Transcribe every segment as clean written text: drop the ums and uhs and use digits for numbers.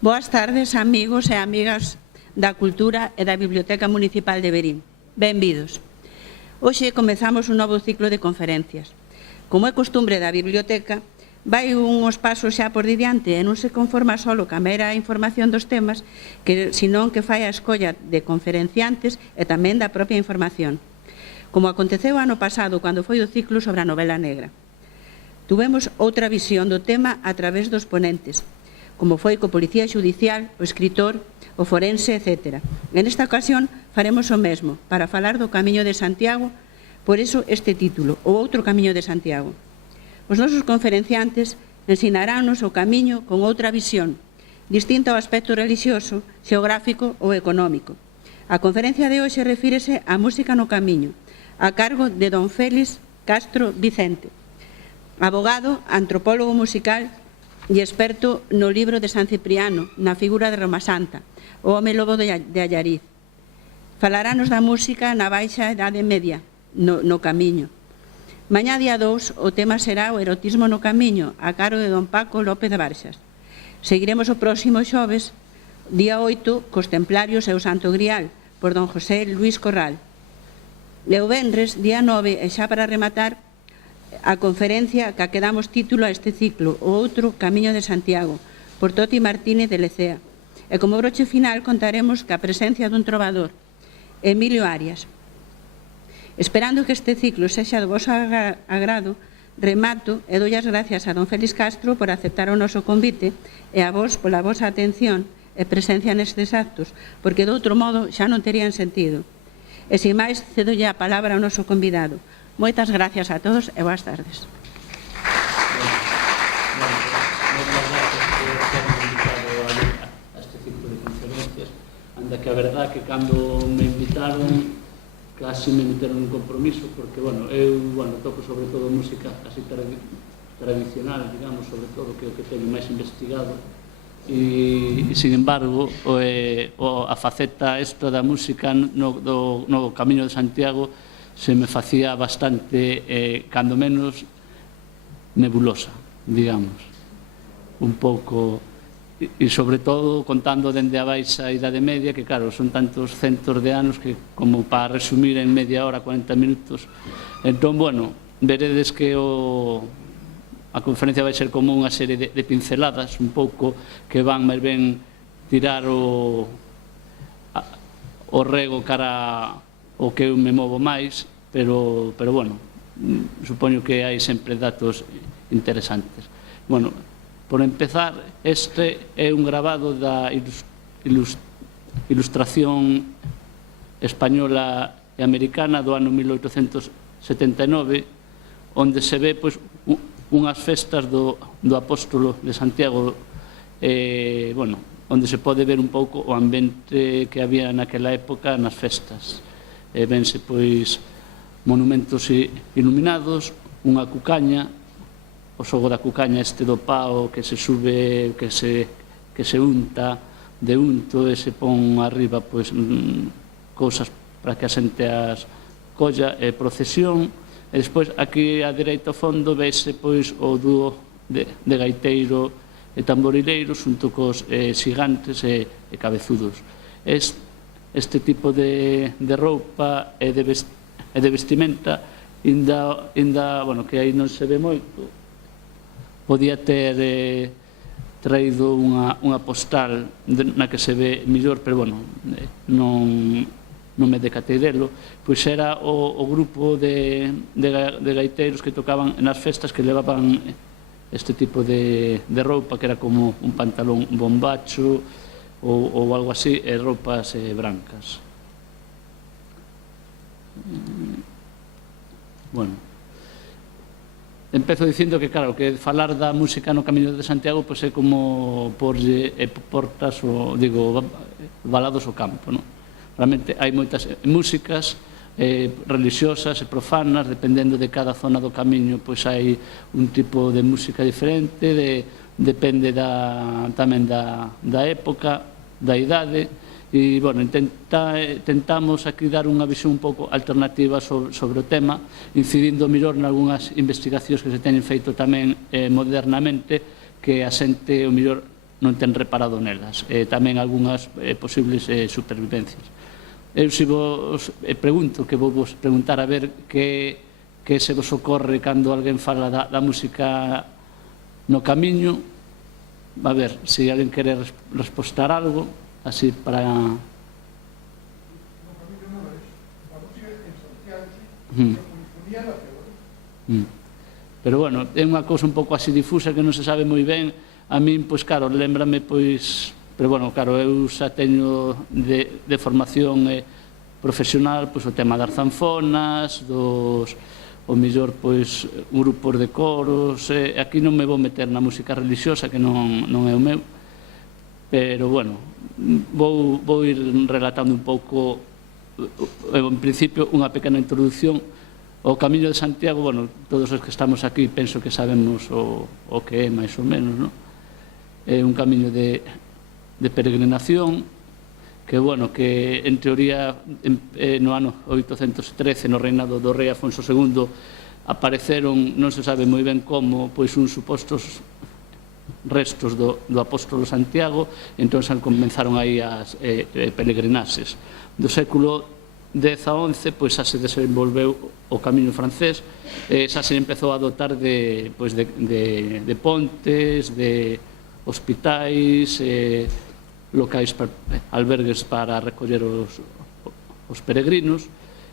Boas tardes, amigos e amigas da Cultura e da Biblioteca Municipal de Verín. Benvidos. Hoxe comezamos un novo ciclo de conferencias. Como é costumbre da biblioteca, vai uns pasos xa por diante e non se conforma solo ca mera información dos temas, senón que fai a escolla de conferenciantes e tamén da propia información. Como aconteceu ano pasado, cando foi o ciclo sobre a novela negra. Tuvemos outra visión do tema a través dos ponentes, como foi co Policía Xudicial, o escritor, o forense, etc. En esta ocasión faremos o mesmo, para falar do Camiño de Santiago, por iso este título, o outro Camiño de Santiago. Os nosos conferenciantes ensinarános o camiño con outra visión, distinta ao aspecto religioso, xeográfico ou económico. A conferencia de hoxe refírese á música no camiño, a cargo de don Félix Castro Vicente, abogado, antropólogo musical e experto no libro de San Cipriano, na figura de Roma Santa, o home lobo de Allariz. Falarános da música na baixa idade media, no camiño. Mañá día 2, o tema será o erotismo no camiño, a cargo de don Paco López de Barxas. Seguiremos o próximo xoves, día 8, cos templarios e o Santo Grial, por don José Luis Corral. E o venres, día 9, e xa para rematar, a conferencia que damos título a este ciclo, o outro Camiño de Santiago, por Toti Martínez de Lecea. E como broche final contaremos ca presencia dun trovador, Emilio Arias. Esperando que este ciclo sexa do vosso agrado, remato e doi as gracias a don Félix Castro por aceptar o noso convite e a vos pola vosa atención e presencia nestes actos, porque de outro modo xa non terían sentido. E sin máis, cedolle a palabra ao noso convidado. Moitas gracias a todos e boas tardes. A este ciclo de conferencias, anda que a verdad que cando me invitaron casi me meteron un compromiso, porque, eu toco sobre todo música así tradicional, digamos, sobre todo, que é o que teño máis investigado, e sin embargo, a faceta esta da música no Camiño de Santiago se me facía bastante, cando menos, nebulosa, digamos, un pouco, e sobre todo contando dende a baixa idade media, que claro, son tantos centos de anos que como para resumir en media hora, 40 minutos. Entón, veredes que a conferencia vai ser como unha serie de pinceladas, un pouco que van máis ben tirar o rego cara o que eu me movo máis, pero supoño que hai sempre datos interesantes. Por empezar, este é un grabado da Ilustración española e americana do ano 1879, onde se ve unhas festas do apóstolo de Santiago, onde se pode ver un pouco o ambiente que había naquela época nas festas. Vense monumentos iluminados, unha cucaña, o xogo da cucaña este do pao que se sube, que se unta de unto e se pon arriba cousas para que a xente as colla e procesión. E despois aquí á dereita ao fondo vese o dúo de gaiteiro e tamborileiro xunto cos xigantes e cabezudos. Este tipo de roupa e de vestimenta, que aí non se ve moito, podía ter traído unha postal na que se ve millor, pero non me decatei delo, pois era o grupo de gaiteiros que tocaban nas festas, que levaban este tipo de roupa, que era como un pantalón bombacho ou algo así, e roupas brancas. Empezo dicindo que, claro, que falar da música no Camiño de Santiago é como porlle portas, balados ao campo, non? Realmente hai moitas músicas religiosas e profanas, dependendo de cada zona do camiño, pois hai un tipo de música diferente, depende tamén da época, da idade, e, tentamos aquí dar unha visión un pouco alternativa sobre o tema, incidindo mellor nalgúnas investigacións que se teñen feito tamén modernamente, que a xente, o mellor, non ten reparado nelas. Tamén algunhas posibles supervivencias. Eu se vos pregunto, que vou vos preguntar a ver que se vos ocorre cando alguén fala da música no camiño. A ver, se alguén quere respostar algo, así para... Pero bueno, é unha cousa un pouco así difusa que non se sabe moi ben. A min, pois claro, lembrame, pois... Pero bueno, claro, eu xa teño de formación profesional, pois o tema das zanfonas, o mellor, pois, grupos de coros. Aquí non me vou meter na música religiosa, que non é o meu, pero bueno, vou ir relatando un pouco, en principio, unha pequena introducción. O Camiño de Santiago, bueno, todos os que estamos aquí penso que sabemos o que é máis ou menos, non? É un camiño de peregrinación que, bueno, que en teoría no ano 813, no reinado do rei Afonso II, apareceron, non se sabe moi ben como, pois uns supostos restos do apóstolo Santiago, entón comenzaron aí as peregrinaxes. Do século X a XI, pois xa se desenvolveu o camiño francés, xa se empezou a dotar de pontes, de hospitais, locais, albergues para recoller os peregrinos.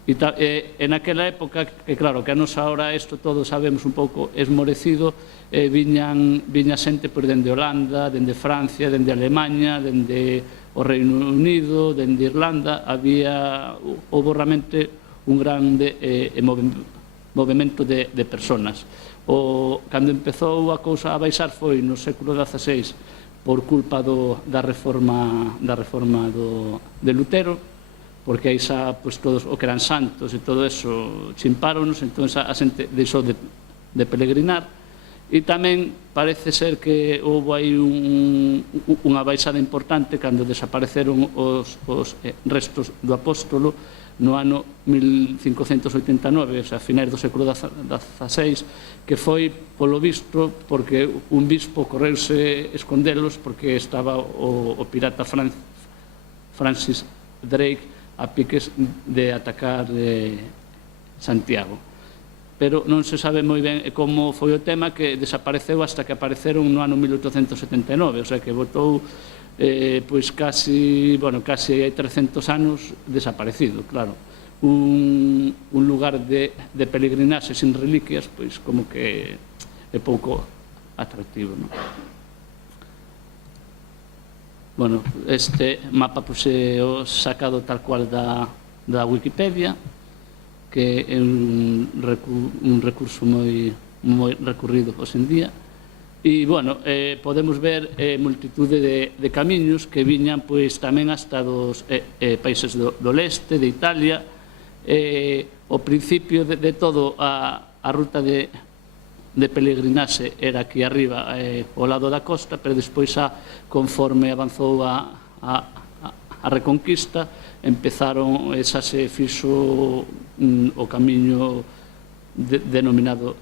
En aquela época, que claro, que a nos ahora isto todo sabemos un pouco esmorecido, viña xente dende Holanda, dende Francia, dende Alemanha, dende o Reino Unido, dende Irlanda. Houve realmente un grande movimento de personas. Cando empezou a cousa a baixar foi no século XVI, por culpa da reforma de Lutero, porque aí xa todos o que eran santos e todo eso chimpáronos, entón a xente deixou de peregrinar. E tamén parece ser que houve aí unha baixada importante cando desapareceron os restos do apóstolo no ano 1589, a finais do século XVI, que foi, polo visto, porque un bispo correuse escondelos porque estaba o pirata Francis Drake a piques de atacar Santiago. Pero non se sabe moi ben como foi o tema, que desapareceu hasta que apareceron no ano 1879, o sea que botou pois casi hai 300 anos desaparecido, claro. Un lugar de peregrinaxe sin reliquias, pois como que é pouco atractivo, non? Bueno, este mapa é o sacado tal cual da Wikipedia, que é un recurso moi recurrido hoxe en día. E, bueno, podemos ver multitude de camiños que viñan pois tamén hasta dos países do leste, de Italia. O principio de todo a ruta de peregrinaxe era aquí arriba, ao lado da costa, pero despois conforme avanzou a Reconquista, empezaron, xa se fixo o camiño denominado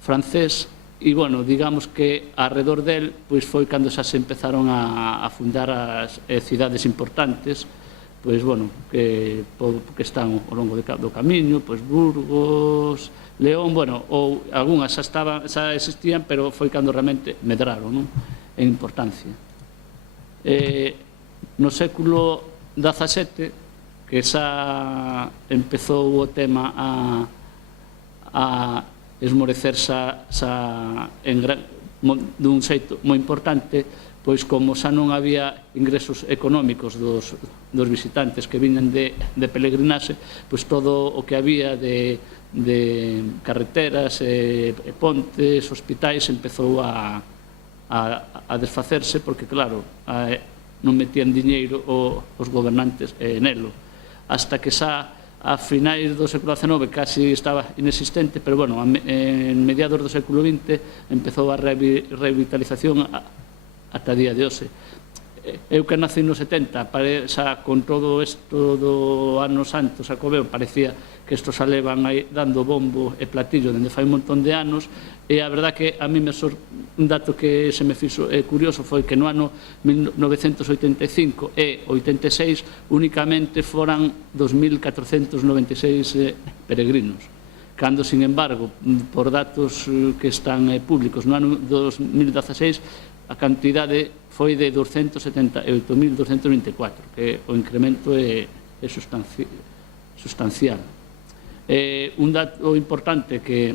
francés. E, bueno, digamos que arredor del pois foi cando xa se empezaron a fundar as cidades importantes, pois, bueno, que están ao longo do camiño, pois Burgos, León, bueno, ou algunhas xa existían, pero foi cando realmente medraron, non? En importancia. No século XVII, que xa empezou o tema a esmorecer dun xeito moi importante, pois como xa non había ingresos económicos dos visitantes que viñan de peregrinaxe, pois todo o que había de carreteras, pontes, hospitais, empezou a desfacerse, porque claro, non metían diñeiro os gobernantes nelo, hasta que xa a finais do século XIX casi estaba inexistente, pero, bueno, en mediados do século XX empezou a revitalización ata día de hoxe. eu que nací nos 70, xa con todo isto do ano santo, Xacobeo, parecía que isto xa levan aí dando bombo e platillo dende fai un montón de anos, e a verdad que a mí un dato que se me fixo curioso foi que no ano 1985 e 86 únicamente foran 2.496 peregrinos, cando, sin embargo, por datos que están públicos, no ano 2016 a cantidade foi de 278.224, que o incremento é sustancial. Un dato importante que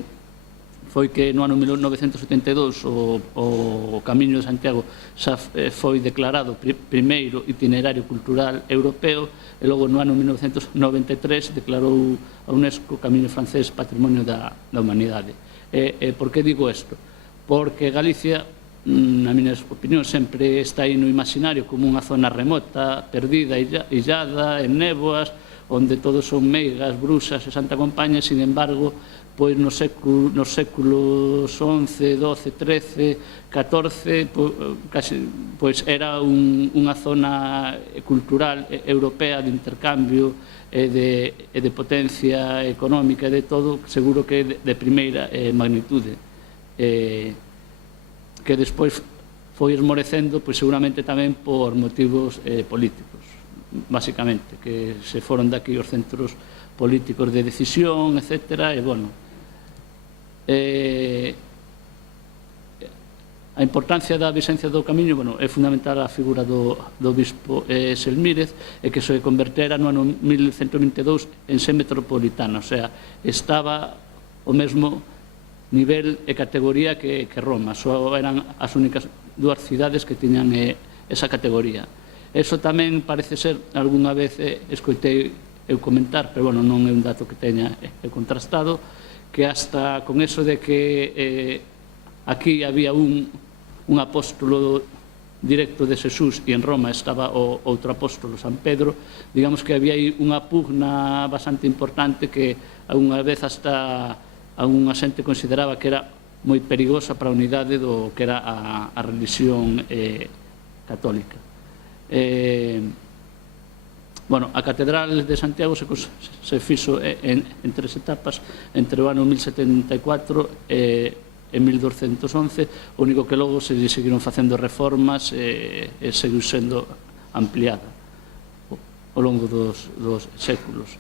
foi que no ano 1972 o Camiño de Santiago xa foi declarado primeiro itinerario cultural europeo, e logo no ano 1993 declarou a UNESCO Camiño francés Patrimonio da Humanidade. Por que digo isto? Porque Galicia, na miña opinión, sempre está aí no imaginario como unha zona remota, perdida, illada, en néboas, onde todos son meigas, bruxas e Santa Compaña. Sin embargo, pois nos séculos XI, XII, XIII, XIV, pois era unha zona cultural europea de intercambio e de potencia económica e de todo, seguro que de primeira magnitude, que despois foi esmorecendo, pois seguramente tamén por motivos políticos, basicamente, que se foron daqui os centros políticos de decisión, etc. E, bueno, a importancia da Vixencia do Camiño, bueno, é fundamental a figura do bispo Selmírez, e que se convertera no ano 1122 en sé metropolitana, o sea, estaba o mesmo nivel e categoría que Roma, só eran as únicas dúas cidades que tiñan esa categoría. Eso tamén parece ser, algunha vez escoitei eu comentar, pero bueno, non é un dato que teña contrastado, que hasta con eso de que aquí había un apóstolo directo de Xesús e en Roma estaba outro apóstolo, San Pedro, digamos que había aí unha pugna bastante importante que algunha vez hasta algunha xente consideraba que era moi perigosa para a unidade do que era a religión católica. Bueno, a Catedral de Santiago se fixo en tres etapas entre o ano 1074 e 1211, o único que logo se seguiron facendo reformas e seguiu sendo ampliada ao longo dos séculos.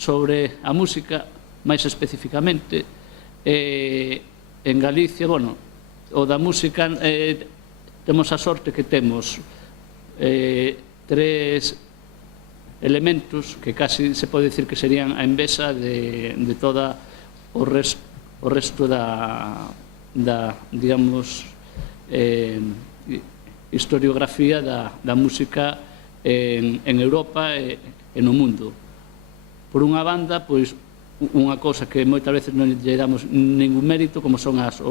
Sobre a música, máis especificamente, en Galicia, bueno, o da música, temos a sorte que temos tres elementos que casi se pode dicir que serían a envexa de toda o resto da digamos, historiografía da música en Europa e no mundo. Por unha banda, pois, unha cousa que moitas veces non lle damos ningún mérito, como son as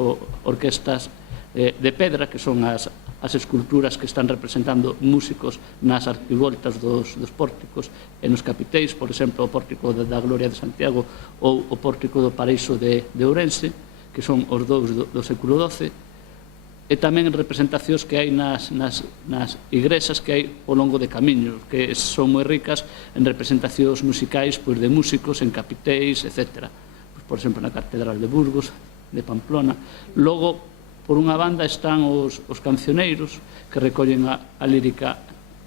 orquestas de pedra, que son as esculturas que están representando músicos nas arquivoltas dos pórticos e nos capiteis, por exemplo, o pórtico da Gloria de Santiago ou o pórtico do Paraíso de Ourense, que son os dous do século XII, e tamén en representacións que hai nas igrexas que hai ao longo de camiños, que son moi ricas en representacións musicais de músicos en capiteis, etc. Por exemplo, na Catedral de Burgos, de Pamplona. Logo, por unha banda, están os cancioneiros, que recollen a lírica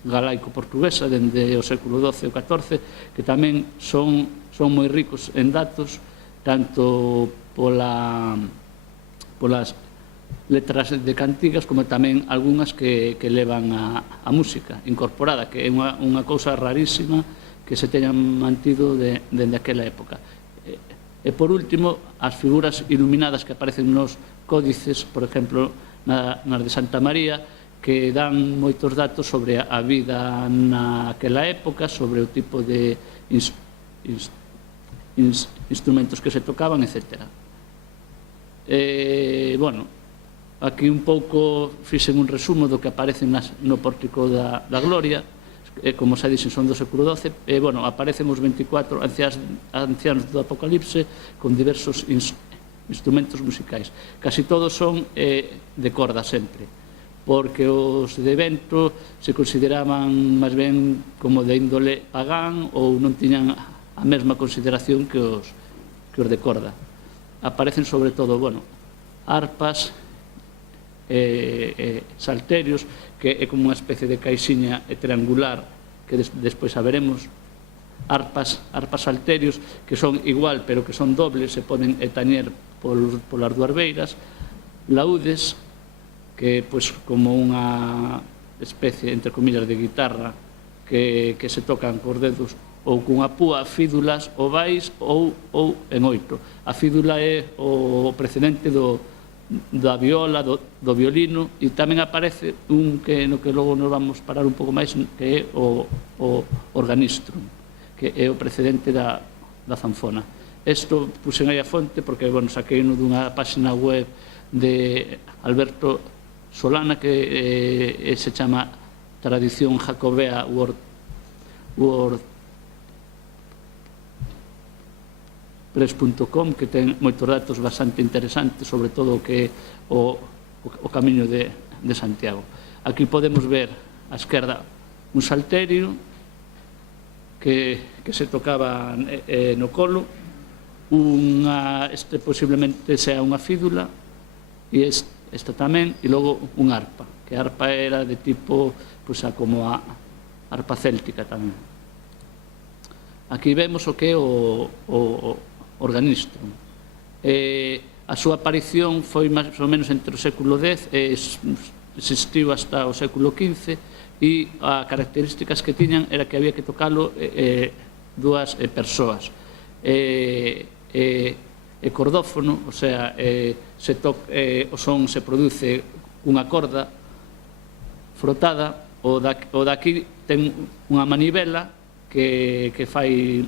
galaico-portuguesa dende o século XII ou XIV, que tamén son moi ricos en datos, tanto polas letras de cantigas como tamén algunhas que levan a música incorporada, que é unha cousa rarísima que se teñan mantido dende aquela época. E por último, as figuras iluminadas que aparecen nos códices, por exemplo, nas de Santa María, que dan moitos datos sobre a vida naquela época, sobre o tipo de instrumentos que se tocaban, etc. Bueno, aquí un pouco fixen un resumo do que aparece no pórtico da Gloria, como xa dixen, son do século XII, e, bueno, aparecen os 24 ancianos do Apocalipse con diversos instrumentos musicais. Casi todos son de corda sempre. porque os de Vento se consideraban máis ben como de índole pagán ou non tiñan a mesma consideración que os de corda. Aparecen sobre todo, arpas, salterios, que é como unha especie de caixiña triangular que despois saberemos, arpas salterios que son igual pero que son dobles, se poden tañer polas dúas beiras, laúdes, que pois como unha especie, entre comillas, de guitarra que se tocan cos dedos ou cunha púa, fídulas ovais ou en oito. A fídula é o precedente da viola, do violino, e tamén aparece un no que logo nos vamos parar un pouco máis, que é o organistrum, que é o precedente da zanfona. Isto puxen aí a fonte porque saquei dunha páxina web de Alberto Solana que se chama Tradición Jacobea wordpress.com, que ten moitos datos bastante interesantes sobre todo o que é o camiño de Santiago. Aquí podemos ver á esquerda un salterio que se tocaba no colo, este posiblemente sea unha fídula, e esta tamén, e logo un arpa, que a arpa era de tipo como a arpa céltica tamén. Aquí vemos o que é o organistrum. A súa aparición foi máis ou menos entre o século X e existiu hasta o século XV, e as características que tiñan era que había que tocalo dúas persoas. E cordófono, o sea, o son se produce unha corda frotada, o daqui ten unha manivela que fai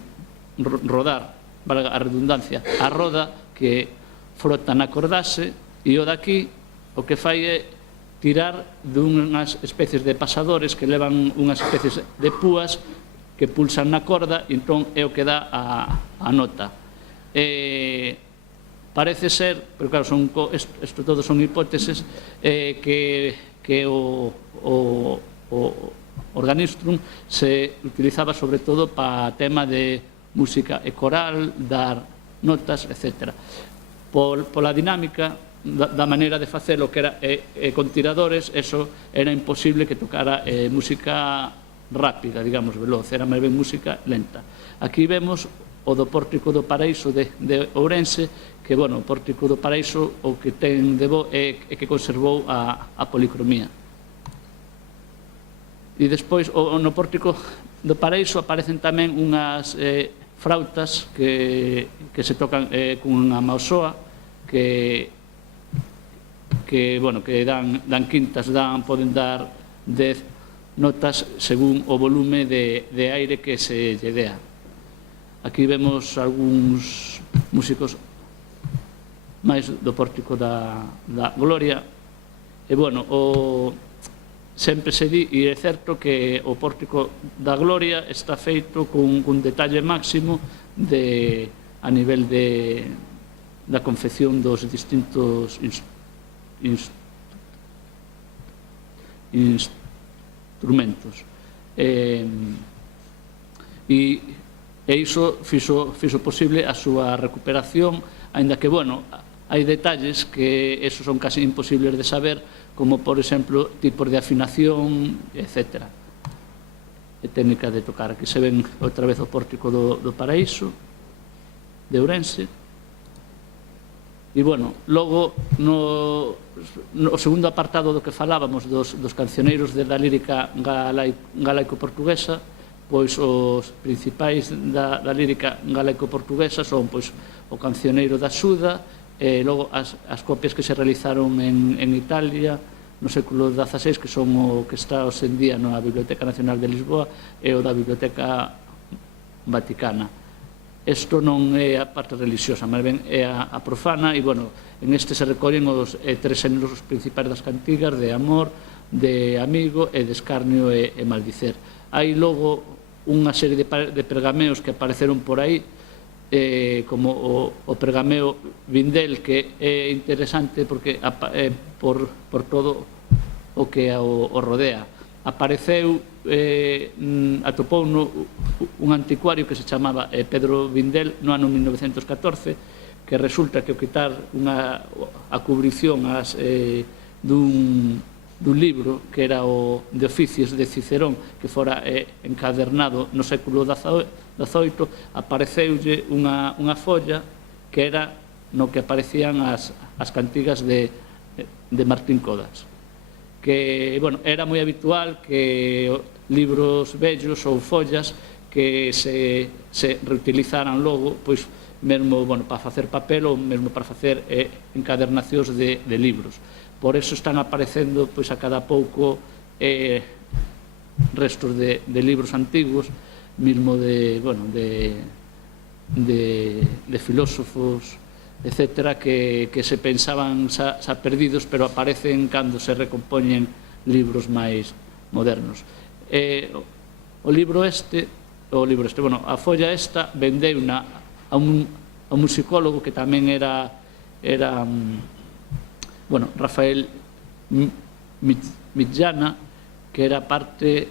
rodar, valga a redundancia, a roda que frota na cordase, e o daqui o que fai é tirar dunhas especies de pasadores que levan unhas especies de púas que pulsan na corda, e entón é o que dá a nota. Parece ser, pero claro, isto todo son hipóteses, que o organistrum se utilizaba sobre todo para tema de música e coral, dar notas, etc. Pola dinámica da maneira de facelo, que era con tiradores, eso era imposible que tocara música rápida, digamos, veloz, era máis ben música lenta. Aquí vemos o do Pórtico do Paraíso de Ourense, que, o Pórtico do Paraíso o que ten de bo é que conservou a policromía. E despois, no Pórtico do Paraíso aparecen tamén unhas frautas que se tocan cunha maosoa, que dan quintas, poden dar 10 notas según o volume de aire que se lle dea. Aquí vemos algúns músicos máis do Pórtico da Gloria, e, sempre se di, e é certo, que o Pórtico da Gloria está feito cun detalle máximo a nivel da confección dos distintos instrumentos. E iso fixo posible a súa recuperación, aínda que, hai detalles que esos son casi imposibles de saber, como, por exemplo, tipos de afinación, etc. E técnica de tocar. Aquí se ven outra vez o Pórtico do Paraíso, de Ourense. E, logo, no segundo apartado do que falábamos dos cancioneiros da lírica galaico-portuguesa, pois os principais da lírica galaico-portuguesa son o Cancioneiro da Xuda, e logo as copias que se realizaron en Italia no século XVI, que son o que está hoxe en día na Biblioteca Nacional de Lisboa e o da Biblioteca Vaticana. Isto non é a parte religiosa, máis ben é a profana, e, en este se recollen os tres xéneros principais das cantigas, de amor, de amigo e de escarnio e maldicer. Hai logo unha serie de pergameos que apareceron por aí, como o pergameo Vindel, que é interesante porque por todo o que o rodea. Apareceu, atopou un anticuario que se chamaba Pedro Vindel no ano 1914, que resulta que ao quitar a cubrición dun libro que era o de oficios de Cicerón, que fora encadernado no século XVIII, apareceulle unha folla que era no que aparecían as cantigas de Martín Codas, que, bueno, era moi habitual que libros vellos ou follas que se reutilizaran logo, pois, mesmo, bueno, para facer papel ou mesmo para facer encadernacións de libros. Por eso están aparecendo, pois, a cada pouco restos de libros antigos, mesmo de filósofos, etcétera, que se pensaban xa perdidos, pero aparecen cando se recompoñen libros máis modernos. O libro este, bueno, a folla esta vendeuna a un musicólogo que tamén era bueno, Rafael Mitjana, que era parte,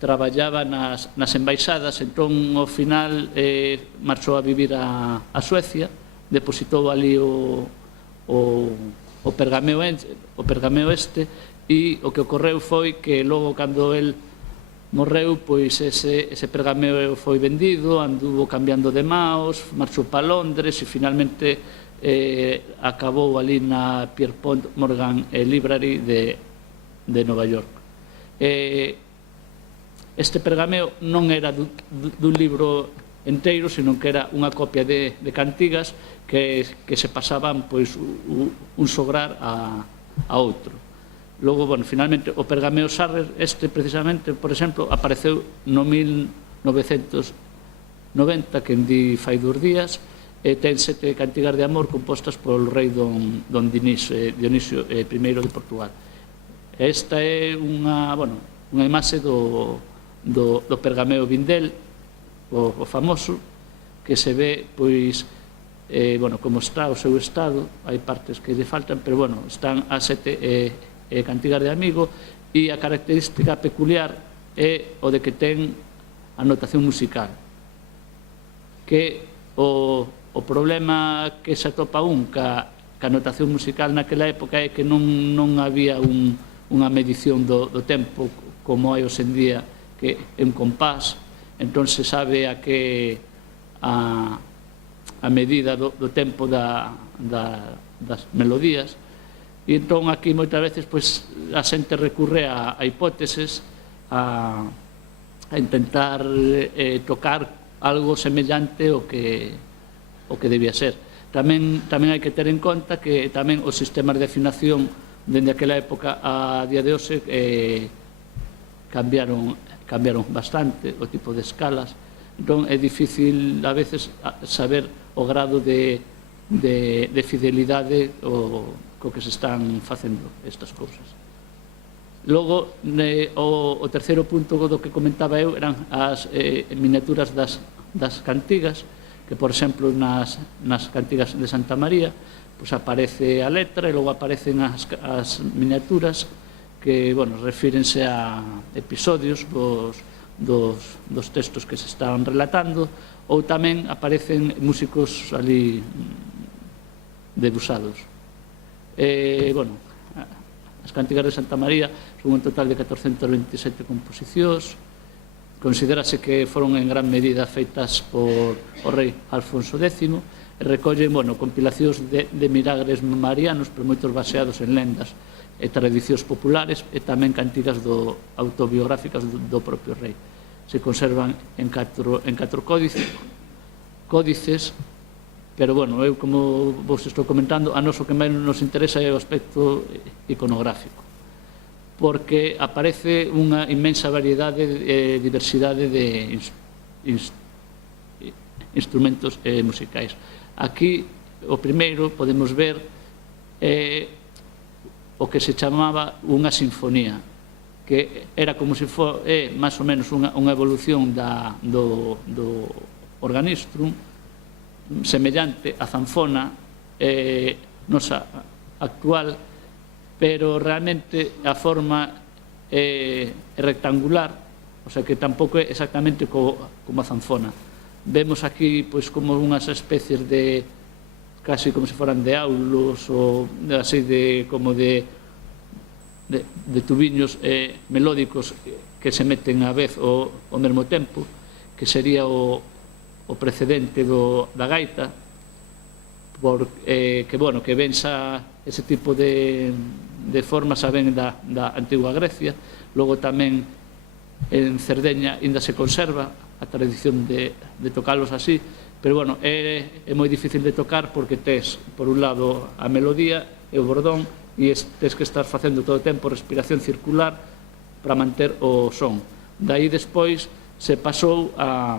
traballaba nas embaixadas, entón ao final marchou a vivir a Suecia, depositou ali o pergameo este, e o que ocorreu foi que logo, cando el morreu, pois ese pergameo foi vendido, anduvo cambiando de maos, marchou para Londres e finalmente acabou ali na Pierpont Morgan Library de Nova York. Este pergameo non era dun libro enteiro, senón que era unha copia de cantigas que se pasaban, pois, un sograr a outro. Logo, bueno, finalmente, o pergameo Sarrer, este precisamente, por exemplo, apareceu no 1990, que en di fai 2 días, e ten 7 cantigas de amor compostas polo rei don Dionisio I de Portugal. Esta é unha imaxe do pergameo Vindel, o famoso, que se ve, pois, como está o seu estado. Hai partes que lle faltan, pero, bueno, están as 7 cantigas de amigo, e a característica peculiar é o de que ten a notación musical, que o problema que se atopa ca notación musical naquela época é que non había unha medición do tempo como hai hoxendía, que é un compás, entón se sabe a medida do tempo das melodías. E entón aquí moitas veces, pois, a xente recurre a hipóteses, a intentar tocar algo semellante ao que debía ser. Tamén hai que ter en conta que tamén os sistemas de afinación dende aquela época a día de hoxe cambiaron bastante o tipo de escalas, entón é difícil a veces saber o grado de fidelidade co que se están facendo estas cousas. Logo, o terceiro punto do que comentaba eu eran as miniaturas das cantigas, que, por exemplo, nas cantigas de Santa María, pois aparece a letra e logo aparecen as miniaturas que, bueno, refírense a episodios dos textos que se estaban relatando, ou tamén aparecen músicos ali debuxados. Bueno, as cantigas de Santa María son un total de 427 composicións. Considérase que foron en gran medida feitas por o rei Alfonso X, e recollen, bueno, compilacións de milagres marianos, pero moitos baseados en lendas e tradicións populares, e tamén cantigas autobiográficas do propio rei. Se conservan en 4 códices, pero, bueno, eu, como vos estou comentando, a nos o que máis nos interesa é o aspecto iconográfico, porque aparece unha inmensa variedade e diversidade de instrumentos musicais. Aquí, o primeiro, podemos ver o que se chamaba unha sinfonía, que era como se é máis ou menos unha evolución do organistrum, semellante á zanfona nosa actual, pero realmente a forma é rectangular, o sea que tampouco é exactamente como a zanfona. Vemos aquí pois como unhas especies de casi como se foran de aulos ou así como de tubiños melódicos que se meten a vez ao mesmo tempo, que sería o precedente da gaita, que vensa ese tipo de formas a ven da antigua Grecia. Logo tamén en Cerdeña ainda se conserva a tradición de tocalos así, pero bueno, é moi difícil de tocar porque tes, por un lado, a melodía e o bordón, e tes que estar facendo todo o tempo respiración circular para manter o son. Daí despois se pasou a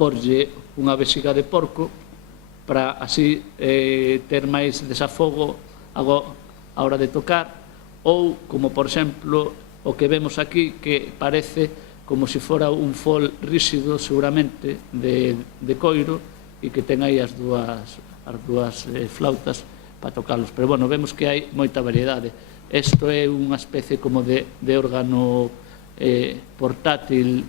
porlle unha vexiga de porco para así ter máis desafogo a hora de tocar, ou, como por exemplo, o que vemos aquí, que parece como se fora un fol rígido, seguramente, de coiro, e que ten aí as dúas flautas para tocalos. Pero, bueno, vemos que hai moita variedade. Isto é unha especie como de órgano portátil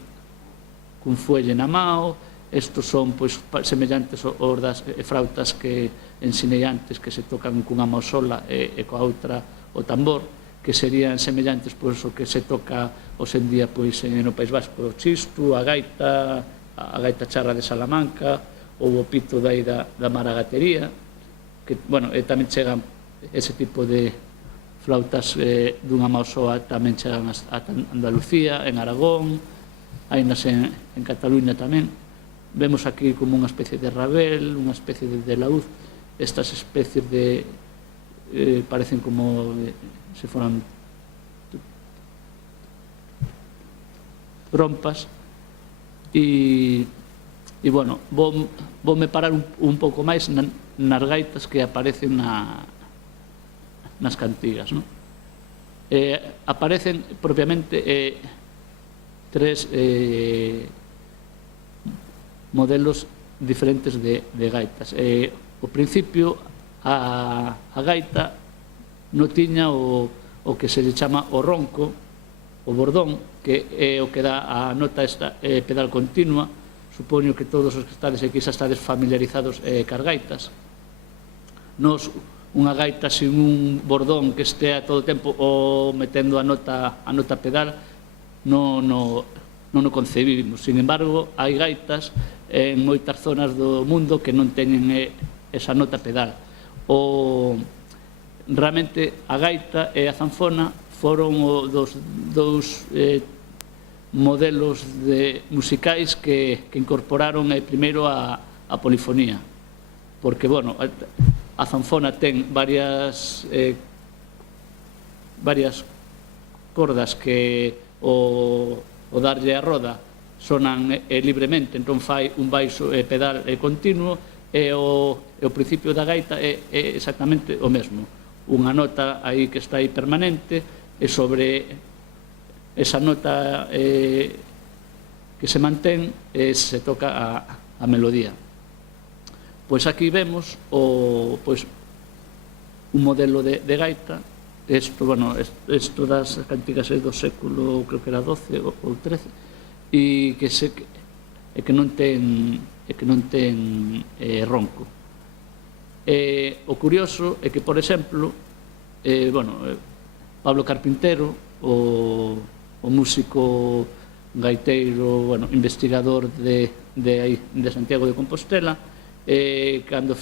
cun fuelle na mao. Estos son pois semellantes aos das frautas que ensinei antes, que se tocan cunha mao sola e coa outra o tambor, que serían semellantes pois o que se toca hoxe en día pois no País Vasco, o chistu, a gaita charra de Salamanca ou o pito da maragatería, que, bueno, tamén chegan ese tipo de flautas dunha mao soa, tamén chegan a Andalucía, en Aragón, hainas en Cataluña tamén. Vemos aquí como unha especie de rabel, unha especie de laúd, estas especies de parecen como se foran trompas, e bueno, voume parar un pouco máis nas gaitas que aparecen nas cantigas, non? Aparecen propiamente tres modelos diferentes de gaitas. Ao principio a gaita non tiña o que se lle chama o ronco, o bordón, que é o que dá a nota esta pedal continua. Supoño que todos os que estades aquí xa estades familiarizados cas gaitas. Nos, unha gaita sin un bordón que estea todo o tempo o metendo a nota pedal non o concebimos. Sin embargo, hai gaitas en moitas zonas do mundo que non teñen esa nota pedal. Realmente a gaita e a zanfona foron dos dous modelos musicais que incorporaron primeiro a polifonía, porque, bueno, a zanfona ten varias cordas que o darlle a roda sonan libremente, entón fai un baixo pedal continuo, e o principio da gaita é exactamente o mesmo, unha nota aí que está aí permanente, e sobre esa nota que se mantén se toca a melodía. Pois aquí vemos un modelo de gaita. Isto das cantigas do século, creo que era 12 ou 13, e que non ten ronco. O curioso é que, por exemplo, Pablo Carpintero, o músico gaiteiro, investigador de Santiago de Compostela, cando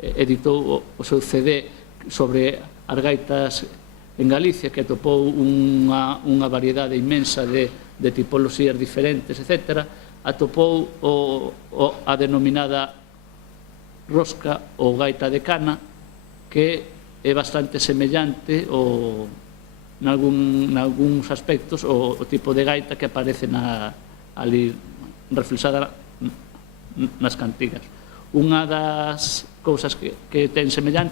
editou o seu CD sobre as gaitas en Galicia, que atopou unha variedade inmensa de tipoloxías diferentes, etc., atopou a denominada rosca ou gaita de cana, que é bastante semellante nalgúns aspectos o tipo de gaita que aparece ali reflexada nas cantigas. Unha das cousas que ten semellante